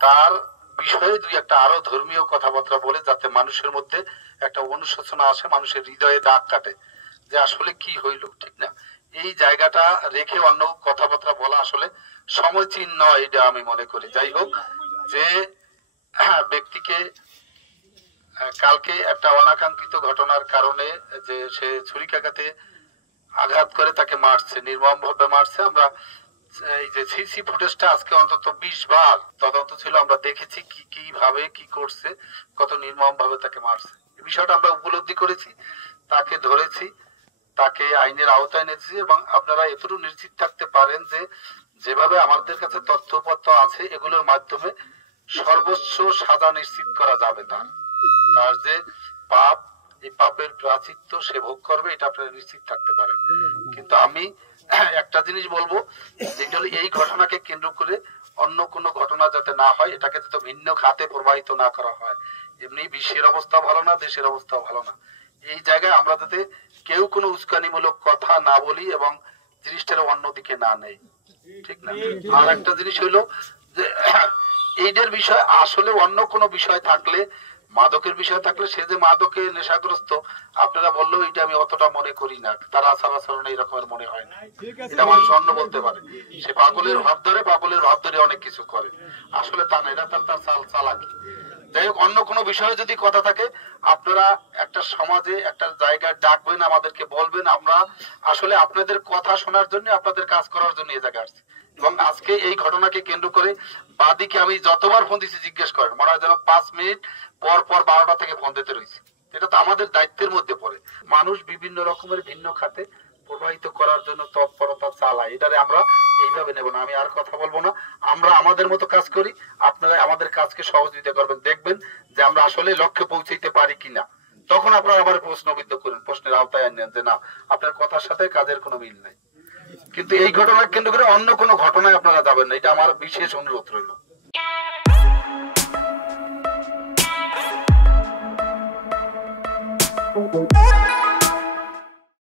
তার বিষয়ে দুই একটা আরো ধর্মীয় কথাবার্তা বলে, যাতে মানুষের মধ্যে একটা অনুশোচনা আসে, মানুষের হৃদয়ে দাগ কাটে যে আসলে কি হইল, ঠিক না? এই জায়গাটা রেখে অন্য কথাবার্তা বলা আসলে সমীচীন নয়, এটা আমি মনে করি। যাই হোক, যে ব্যক্তিকে কালকে একটা অনাকাঙ্ক্ষিত ঘটনার কারণে যে সে ছুরিকাঘাতে আঘাত করে তাকে মারছে, নির্মম ভাবে মারছে। আমরা এই যে সিসি ফুটেজটা আজকে অন্তত 20 বার তদন্ত ছিল, আমরা দেখেছি কি কিভাবে কি করছে, কত নির্মম ভাবে তাকে মারছে। এই বিষয়টা আমরা উপলব্ধি করেছি, তাকে ধরেছি, তাকে আইনের আওতায় এনেছি। এবং আপনারা এতটুকু নিশ্চিত থাকতে পারেন যে যেভাবে আমাদের কাছে তথ্যপত্র আছে, এগুলোর মাধ্যমে সর্বোচ্চ সাজা নিশ্চিত করা যাবে। তার তার যে পাপ, এই পাপের প্রায়শ্চিত্ত সে ভোগ করবে, এটা আপনারা নিশ্চিত থাকতে পারেন। কিন্তু আমি একটা জিনিস বলবো, যেটা হলো এই ঘটনাকে কেন্দ্র করে অন্য কোনো ঘটনা যাতে না হয়, এটাকে যাতে ভিন্ন খাতে প্রবাহিত না করা হয়। এমনি বিশ্বের অবস্থা ভালো না, দেশের অবস্থা ভালো না। এই জায়গায় আমরা যাতে কেউ কোনো উস্কানিমূলক কথা না বলি এবং জিনিসটার অন্যদিকে না নেই, ঠিক না? আর একটা জিনিস হইলো যে এইটার বিষয় আসলে অন্য কোনো বিষয় থাকলে, মাদকের বিষয় থাকলে, সে যে মাদকে নেশাগ্রস্ত আপনারা বললেও এটা আমি অতটা মনে করি না। তার আচার আচরণে এরকমের মনে হয় না, এটা মানুষ অন্য বলতে পারে। সে পাগলের ভাব ধরে, পাগলের ভাব ধরে অনেক কিছু করে, আসলে তা না, এটা তার চালাকি। যাই হোক, অন্য কোনো বিষয়ে যদি কথা থাকে আপনারা একটা সমাজে একটা জায়গায় ডাকবেন, আমাদেরকে বলবেন। আমরা আসলে আপনাদের কথা শোনার জন্য, আপনাদের কাজ করার জন্য এই জায়গায় আসছি। এবং আজকে এই ঘটনাকে কেন্দ্র করে বাদীকে আমি যতবার ফোন দিচ্ছি জিজ্ঞেস করেন, মনে হয় যেন 5 মিনিট পর পর 12টা থেকে ফোন দিতে রয়েছে। এটা তো আমাদের দায়িত্বের মধ্যে পড়ে। মানুষ বিভিন্ন রকমের ভিন্ন খাতে প্রবাহিত করার জন্য তৎপরতা চালায়, এটারে আমরা এইভাবে নেব না। আমি আর কথা বলবো না, আমরা আমাদের মতো কাজ করি, আপনারা আমাদের কাজকে সহযোগিতা করবেন। দেখবেন যে আমরা আসলে লক্ষ্যে পৌঁছাইতে পারি কিনা, তখন আপনারা আবার প্রশ্নবিদ্ধ করেন, প্রশ্নের আওতায় আনেন যে না, আপনার কথার সাথে কাজের কোনো মিল নাই। কিন্তু এই ঘটনাকে কেন্দ্র করে অন্য কোনো ঘটনায় আপনারা যাবেন না, এটা আমার বিশেষ অনুরোধ রইল।